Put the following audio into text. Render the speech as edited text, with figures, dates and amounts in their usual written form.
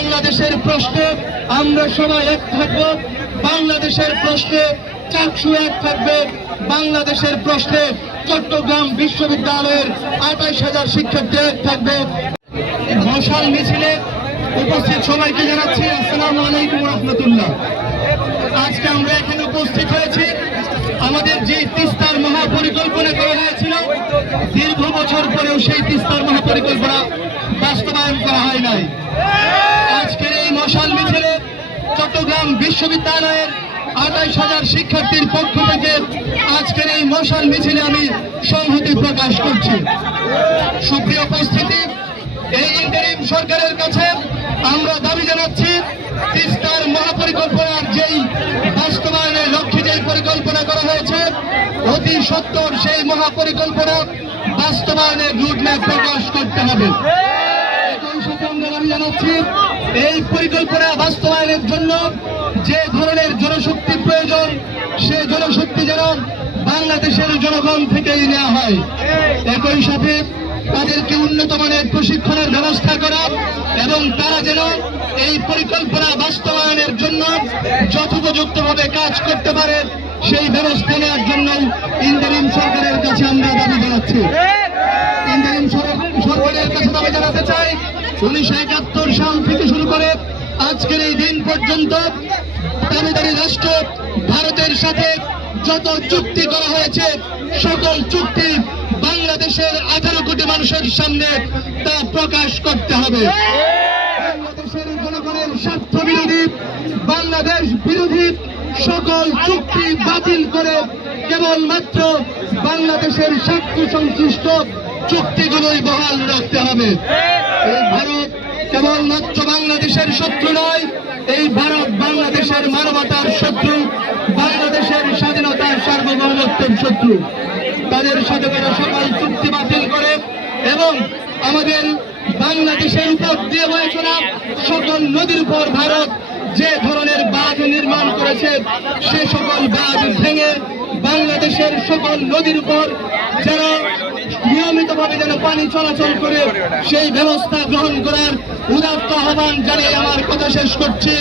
বাংলাদেশের প্রশ্নে আমরা সবাই এক থাকবো, বাংলাদেশের প্রশ্নে চাকসু এক থাকবে, বাংলাদেশের প্রশ্নে চট্টগ্রাম বিশ্ববিদ্যালয়ের ২৮,০০০ শিক্ষার্থী এক থাকবে। মশাল মিছিলে উপস্থিত সবাইকে জানাচ্ছি আসসালামু আলাইকুম রহমতুল্লাহ। আজকে আমরা এখানে উপস্থিত হয়েছি আমাদের যে তিস্তার মহাপরিকল্পনা করা হয়েছিল, দীর্ঘ বছর পরেও সেই তিস্তার মহাপরিকল্পনা বাস্তবায়ন করা হয় নাই। আজকের এই মশাল মিছিলে চট্টগ্রাম বিশ্ববিদ্যালয়ের ২৮,০০০ শিক্ষার্থীর পক্ষ থেকে আজকের এই মশাল মিছিলে আমি সংহতি প্রকাশ করছি। সুপ্রিয় উপস্থিতি, এই ইন্টারিম সরকারের কাছে আমরা দাবি জানাচ্ছি, তিস্তার মহাপরিকল্পনার যেই বাস্তবায়নের লক্ষ্যে যেই পরিকল্পনা করা হয়েছে, অতি সত্বর সেই মহাপরিকল্পনা বাস্তবায়নের রুটম্যাপ প্রকাশ করতে হবে। একই সাথে আমরা দাবি জানাচ্ছি, এই পরিকল্পনা বাস্তবায়নের জন্য যে ধরনের জনশক্তি প্রয়োজন, সে জনশক্তি যেন বাংলাদেশের জনগণ থেকেই নেওয়া হয়। একই সাথে তাদেরকে উন্নত মানের প্রশিক্ষণের ব্যবস্থা করা এবং তারা যেন এই পরিকল্পনা বাস্তবায়নের জন্য যথোপযুক্তভাবে কাজ করতে পারে, সেই ব্যবস্থা নেওয়ার জন্য ইন্টারিম সরকারের কাছে আমরা দাবি জানাচ্ছি। ইন্টারিম সরকারের কাছে দাবি জানাতে চাই, 1971 সাল থেকে শুরু করে আজকের এই দিন পর্যন্ত দাবিদারি রাষ্ট্র ভারতের সাথে যত চুক্তি করা হয়েছে, সকল চুক্তি বাংলাদেশের 18 কোটি মানুষের সামনে তা প্রকাশ করতে হবে। বাংলাদেশের জনগণের স্বার্থ বিরোধী, বাংলাদেশ বিরোধী সকল চুক্তি বাতিল করে কেবলমাত্র বাংলাদেশের স্বার্থ সংশ্লিষ্ট চুক্তিগুলোই বহাল রাখতে হবে। এই ভারত কেবলমাত্র বাংলাদেশের শত্রু নয়, এই ভারত বাংলাদেশের মানবতার শত্রু, বাংলাদেশের স্বাধীনতার সার্বভৌমত্বের শত্রু। তাদের সাথে তারা সকল চুক্তি বাতিল করে এবং আমাদের বাংলাদেশের উপর দিয়ে বয়ে চলা সকল নদীর উপর ভারত যে ধরনের বাঁধ নির্মাণ করেছে, সে সকল বাঁধ ভেঙে বাংলাদেশের সকল নদীর উপর যারা নিয়মিতভাবে যেন পানি চলাচল করে সেই ব্যবস্থা গ্রহণ করার উদাত্ত আহ্বান জানিয়ে আমার কথা শেষ করছি।